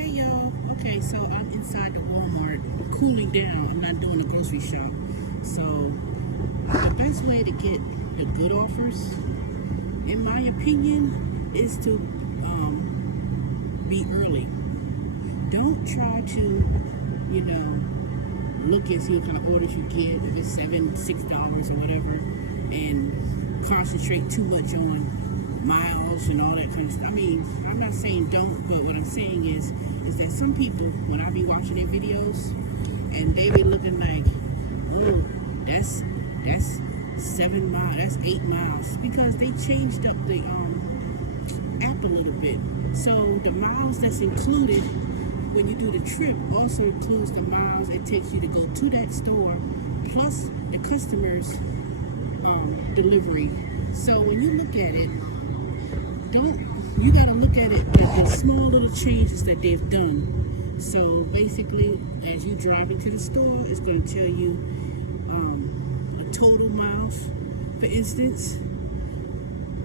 Hey y'all. Okay, so I'm inside the Walmart, cooling down. I'm not doing a grocery shop. So the best way to get the good offers, in my opinion, is to be early. Don't try to, look and see what kind of orders you get, if it's $6 or whatever, and concentrate too much on miles and all that kind of stuff. I mean, I'm not saying don't, but what I'm saying is that some people, when I be watching their videos, and they be looking like, oh, that's 7 miles, that's 8 miles, because they changed up the app a little bit. So the miles that's included when you do the trip also includes the miles it takes you to go to that store, plus the customer's delivery. So when you look at it, you got to look at it at the small little changes that they've done. So basically, as you drive into the store, it's going to tell you a total miles. For instance,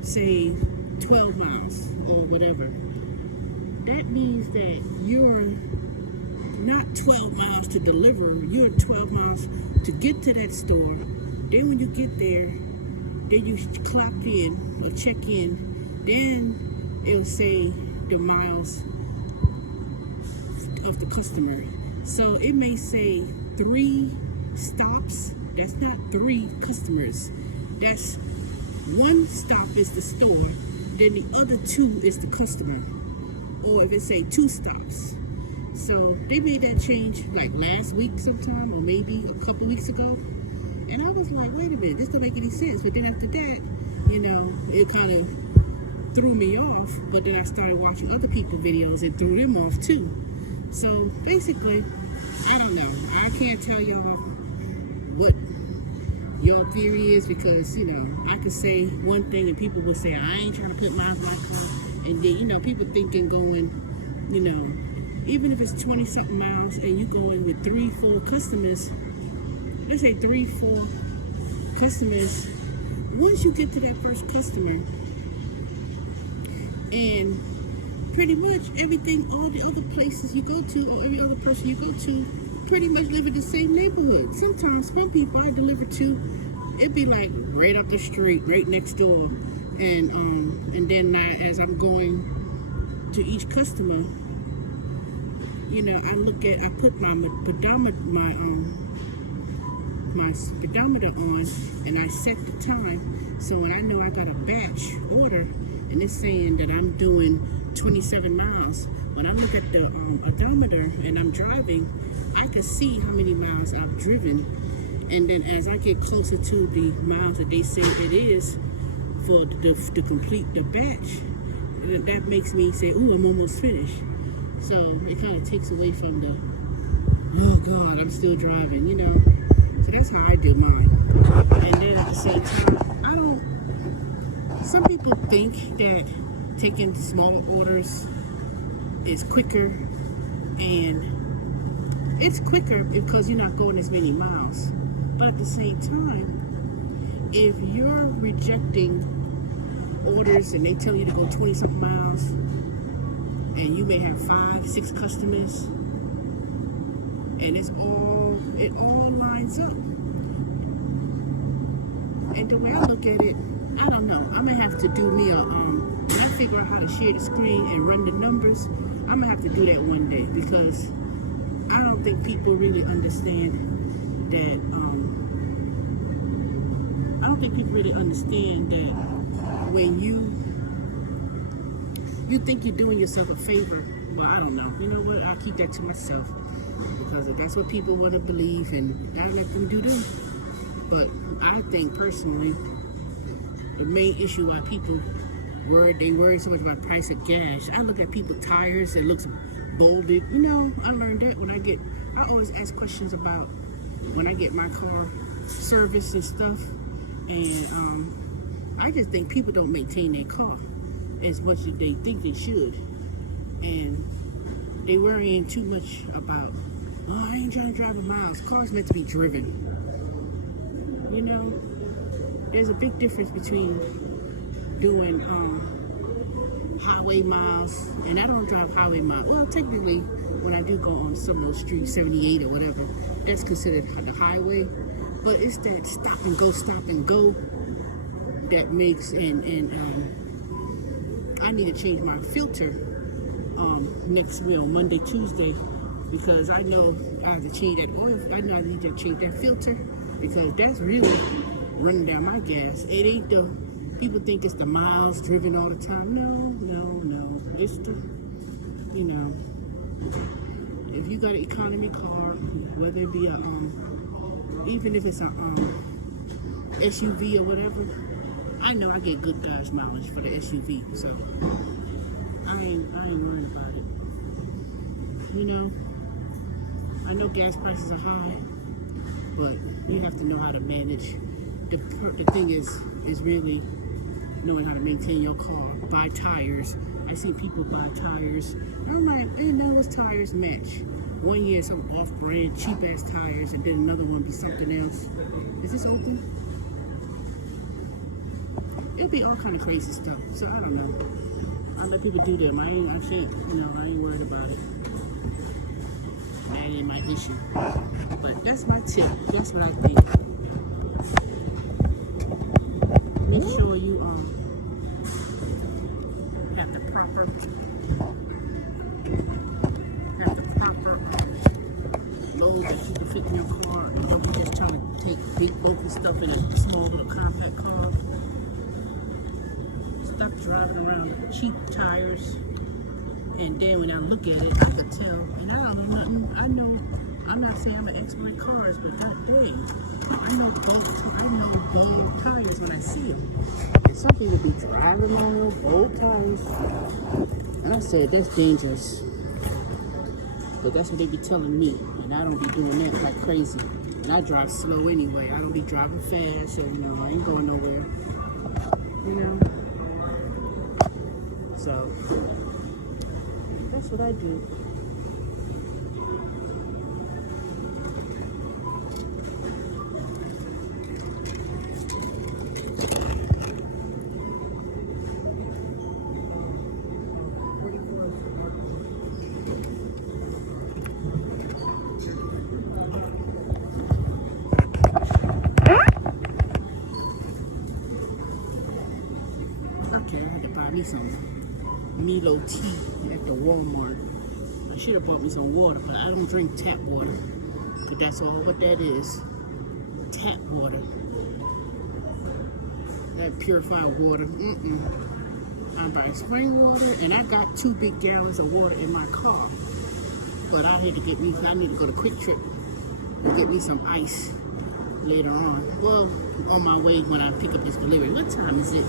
say 12 miles or whatever. That means that you're not 12 miles to deliver, you're 12 miles to get to that store. Then when you get there, then you clock in or check in, then it'll say the miles of the customer. So it may say 3 stops. That's not 3 customers. That's 1 stop is the store, then the other 2 is the customer. Or if it say 2 stops. So they made that change like last week sometime, or maybe a couple weeks ago. And I was like, wait a minute, this don't make any sense. But then after that, it kind of threw me off. But then I started watching other people's videos and threw them off too. So basically, I don't know. I can't tell y'all what your theory is, because, I could say one thing and people will say, I ain't trying to put miles on my car. And then, people thinking going, even if it's 20 something miles and you going with 3-4 customers, let's say 3-4 customers, once you get to that first customer, and pretty much everything, all the other places you go to, or every other person you go to, pretty much live in the same neighborhood. Sometimes some people I deliver to, it'd be like right up the street, right next door. And then as I'm going to each customer, I put my speedometer on, and I set the time. So when I know I got a batch order, and it's saying that I'm doing 27 miles, when I look at the odometer and I'm driving, I can see how many miles I've driven. And then as I get closer to the miles that they say it is, to complete the batch, that makes me say, ooh, I'm almost finished. So it kind of takes away from the, oh God, I'm still driving, So that's how I do mine. And then at the same time, some people think that taking smaller orders is quicker, and it's quicker because you're not going as many miles. But at the same time, if you're rejecting orders and they tell you to go 20 something miles, and you may have 5-6 customers, and it all lines up. And the way I look at it, I don't know, I'm gonna have to do me when I figure out how to share the screen and run the numbers, I'm gonna have to do that one day, because I don't think people really understand that when you think you're doing yourself a favor. Well, I don't know. You know what? I'll keep that to myself, because if that's what people want to believe, and I let them do them. But I think personally, the main issue why people worry so much about the price of gas. I look at people's tires, it looks bolded. I learned that I always ask questions about when I get my car serviced and stuff. And I just think people don't maintain their car as much as they think they should. And they worrying too much about, oh, I ain't trying to drive a miles. Cars meant to be driven. There's a big difference between doing highway miles, and I don't drive highway miles. Well, technically, when I do go on some of those streets, 78 or whatever, that's considered the highway. But it's that stop and go that makes, and I need to change my filter next week on Monday, Tuesday, because I know I have to change that oil. I know I need to change that filter because that's really running down my gas. It ain't the people think it's the miles driven all the time. No. It's the, you know, if you got an economy car, whether it be a even if it's a SUV or whatever, I know I get good gas mileage for the SUV, so I ain't worried about it. You know, I know gas prices are high, but you have to know how to manage. The thing is really knowing how to maintain your car. Buy tires. I see people buy tires. I'm like, ain't none of those tires match. One year some off-brand cheap ass tires, and then another one be something else. Is this open? It'll be all kind of crazy stuff. So I don't know. I let people do them. I ain't worried about it. That ain't my issue. But that's my tip. That's what I think. Make sure you have the proper load that you can fit in your car. Don't be just trying to take big bulky stuff in a small little compact car. Stop driving around with cheap tires, and then when I look at it, I could tell, and I don't know nothing. I know, I'm not saying I'm an expert in cars, but god dang, I know bold tires when I see them. It's something to be driving on those bold tires. And I said, that's dangerous. But that's what they be telling me, and I don't be doing that like crazy. And I drive slow anyway. I don't be driving fast, and I ain't going nowhere. So that's what I do. Okay, I had to buy me some Milo tea at the Walmart. I should have bought me some water, but I don't drink tap water. But that's all what that is. Tap water. That purified water. I buy spring water, and I got 2 big gallons of water in my car. But I need to go to Quick Trip and get me some ice later on. Well, on my way when I pick up this delivery. What time is it?